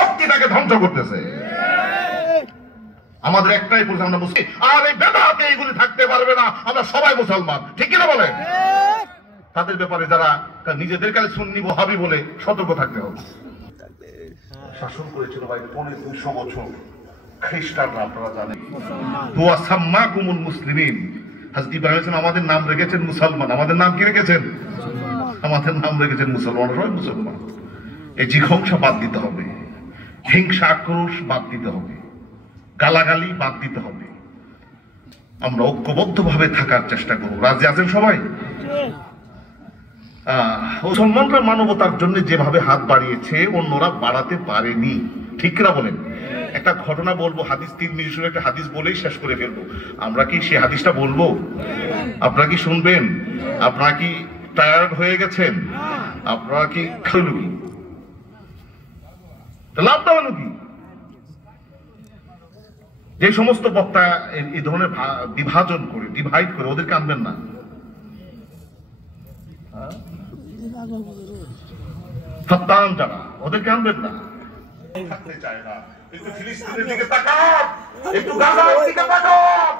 শক্তিটাকে ধ্বংস করতেছে। আমাদের একটাই প্রশ্ন, আমরা বুঝি আর এই বেদাতে এইগুলি থাকতে পারবে না, আমরা সবাই মুসলমান, ঠিক কিনা বলেন? তাদের ব্যাপারে যারা নিজেদের কাছে সুন্নি ওয়াহাবি বলে সতর্ক থাকতে হবে। শাসন করেছিল ভাই 250 বছর খ্রিস্টানরা, আপনারা জানেন। হুয়া সাম্মাকুমুল মুসলিমিন, হযরত ইব্রাহিম আমাদের নাম রেখেছেন মুসলমান। আমাদের নাম কি রেখেছেন? আমাদের নাম রেখেছেন মুসলমান। সবাই মুসলমান। এই জিঘংসা বাদ দিতে হবে, হিংসা আক্রোশ বাদ দিতে হবে, গালাগালি বাদ দিতে হবে। আমরা ঐক্যবদ্ধ ভাবে থাকার চেষ্টা করব। রাজি আছেন সবাই? মুসলমানরা মানবতার জন্য যেভাবে হাত বাড়িয়েছে অন্যরা বাড়াতে পারেনি, ঠিক না বলেন? একটা ঘটনা বলবো, হাদিস 3 মিনিটের একটা হাদিস বলেই শেষ করে ফেলবো। আমরা কি সেই হাদিসটা বলবো? আপনারা কি শুনবেন? আপনারা কি টায়ার্ড হয়ে গেছেন? আপনারা কি খাইল কি লাভটা হলো কি? যে সমস্ত বক্তা এই ধরনের বিভাজন করে, ডিভাইড করে, ওদেরকে আনবেন না। ফত্তান যারা, ওদেরকে আনবেন না। থাকতে চায় না। একটু ফিলিস্তিনের দিকে তাকান, একটু গাজার দিকে তাকান।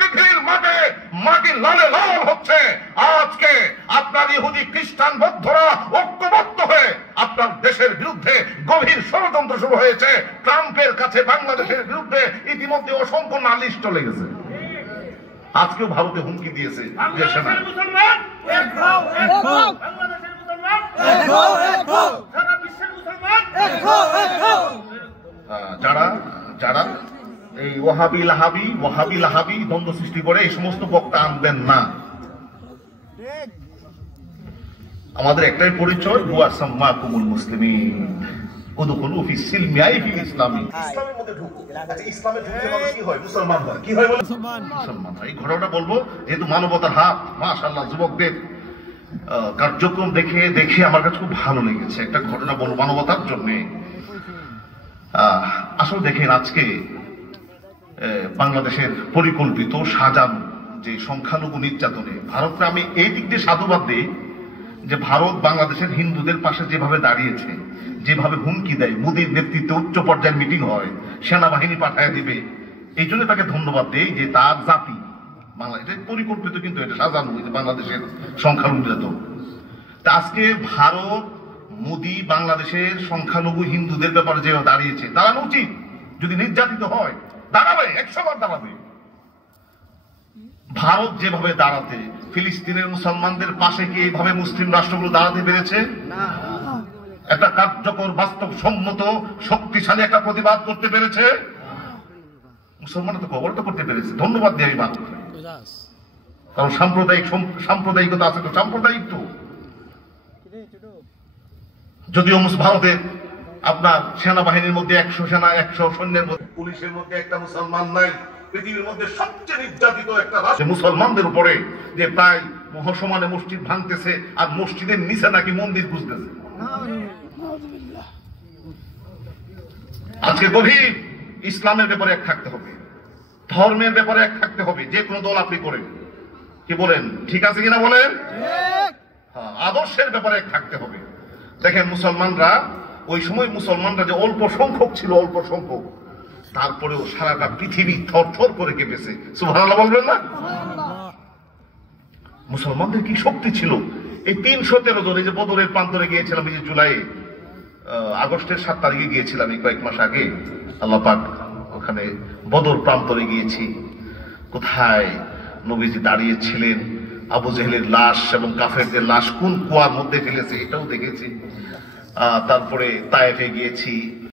পৃথিবীর মাটি লালে লাল হচ্ছে। আজকে আপনার ইহুদি খ্রিস্টান বৌদ্ধরা ঐক্যবদ্ধ হয়ে আপনার দেশের বিরুদ্ধে গভীর ষড়যন্ত্র শুরু হয়েছে। ট্রাম্পের কাছে বাংলাদেশের বিরুদ্ধে ইতিমধ্যে অসংখ্য নালিশ চলে গেছে। আজকেও ভারতে হুমকি দিয়েছে যে সেনা যারা যারা এই ওয়াহাবি লাহাবি দ্বন্দ্ব সৃষ্টি করে এই সমস্ত বক্তা আনবেন না। আমাদের একটাই পরিচয়, হুয়া সাম্মাকুমুল মুসলিমিন উদখুলু ফিস সিলমি আই ফিল ইসলামি। ইসলামের মধ্যে ঢুকো। আচ্ছা, ইসলামে ঢুকলে মানুষ কি হয়? মুসলমান হয়। কি হয় বলে? মুসলমান হয়। এই ঘটনাটা বলবো যেহেতু মানবতার হাত। মাশাআল্লাহ, যুবকদের কার্যক্রম দেখে আমার কাছে খুব ভালো লেগেছে। একটা ঘটনা বলবো মানবতার জন্য। আসলে দেখেন, আজকে বাংলাদেশের পরিকল্পিত সাজানো যে সংখ্যালঘু নির্যাতনে ভারতকে আমি এই দিক দিয়ে সাধুবাদ দিই যে ভারত বাংলাদেশের হিন্দুদের পাশে যেভাবে দাঁড়িয়েছে, যেভাবে হুমকি দেয়, মোদীর নেতৃত্বে উচ্চ পর্যায়ের মিটিং হয়, সেনাবাহিনী পাঠায় দিবে, এই জন্য তাকে ধন্যবাদ দেই যে তার জাতি বাংলা, এটা পরিকল্পিত, কিন্তু এটা সাজানো বাংলাদেশের সংখ্যালঘু নির্যাতন। তা আজকে ভারত, মোদী বাংলাদেশের সংখ্যালঘু হিন্দুদের ব্যাপারে যে দাঁড়িয়েছে, দাঁড়ানো উচিত। যদি নির্যাতিত হয় দাঁড়াবে, 100 বার দাঁড়াবে। ভারত যেভাবে দাঁড়াতে, ফিলিস্তিনের মুসলমানদের পাশে কি এইভাবে মুসলিম রাষ্ট্রগুলো দাঁড়াতে পেরেছে? একটা কার্যকর, বাস্তবসম্মত, শক্তিশালী একটা প্রতিবাদ করতে পেরেছে? মুসলমানরা তো কবরটা করতে পেরেছে। ধন্যবাদ দেয় এই ভারত। কারণ সাম্প্রদায়িকতা আছে, তো সাম্প্রদায়িক তো। যদিও ভারতের আপনার সেনাবাহিনীর মধ্যে 100 সৈন্যের মধ্যে, পুলিশের মধ্যে একটা মুসলমান নাই। পৃথিবীর মধ্যে সবচেয়ে নির্যাতিত একটা রাষ্ট্র মুসলমানদের উপরে, যে প্রায় মহাসমানে মসজিদ ভাঙতেছে আর মসজিদের নিচে নাকি মন্দির খুঁজতেছে। আজকে গভীর ইসলামের ব্যাপারে এক থাকতে হবে, ধর্মের ব্যাপারে এক থাকতে হবে। যে কোনো দল আপনি করেন, কি বলেন? ঠিক আছে কিনা বলেন? আদর্শের ব্যাপারে এক থাকতে হবে। দেখেন, মুসলমানরা ওই সময় যে অল্প সংখ্যক ছিল, অল্প সংখ্যক, তারপরেও সারাটা পৃথিবী থরথর করে কেঁপেছে। সুবহানাল্লাহ বলবেন না? মুসলমানদের কি শক্তি ছিল! এই 313 জন, এই যে বদরের প্রান্তরে গিয়েছিলাম, এই যে জুলাই আগস্টের 7 তারিখে গিয়েছিলাম, এই কয়েক মাস আগে। আল্লাহ পাক ওখানে বদর প্রান্তরে গিয়েছি। কোথায় নবীজি দাঁড়িয়েছিলেন, আবু জেহেলের লাশ এবং কাফেরদের লাশ কোন কুয়ার মধ্যে ফেলেছে এটাও দেখেছি। তারপরে তায়েফে গিয়েছি।